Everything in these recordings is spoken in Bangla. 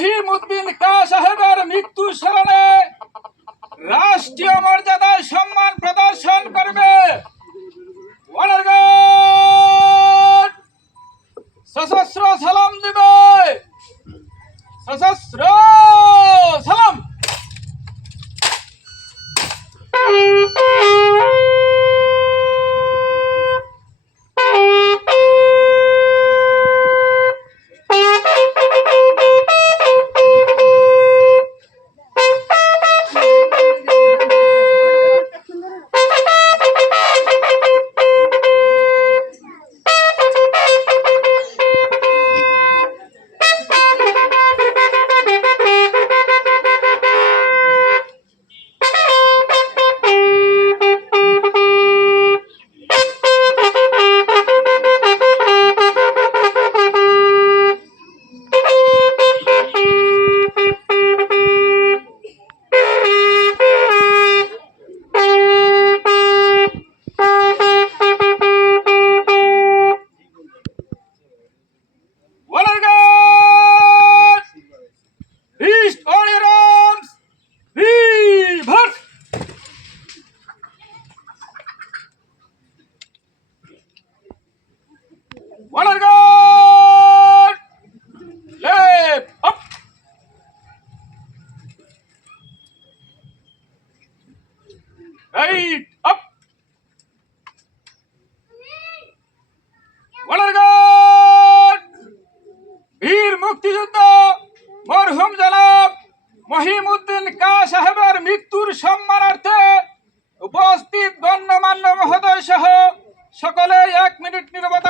মহিমুদ্দিন কা সাহেবের মৃত্যু left up right up honour guard বীর মুক্তিযুদ্ধ, মরহুম জনাব মহিমুদ্দিন কা সাহেবের মৃত্যুর সম্মানার্থে উপস্থিত গণ্যমান্য মহোদয় সহ সকলে এক মিনিট নিরবতা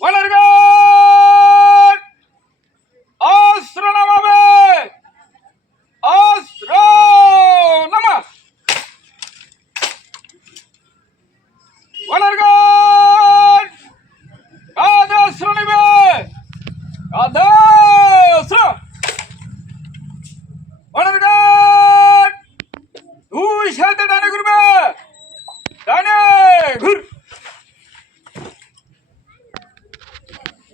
Guard! অস্ত্র নামাবে! অস্ত্র নামা ওনার গার্ড অস্ত্র নেবে! সাথে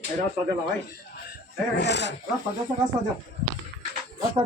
এই রাস্তা দে ভাই এই, এই, এই, রাস্তা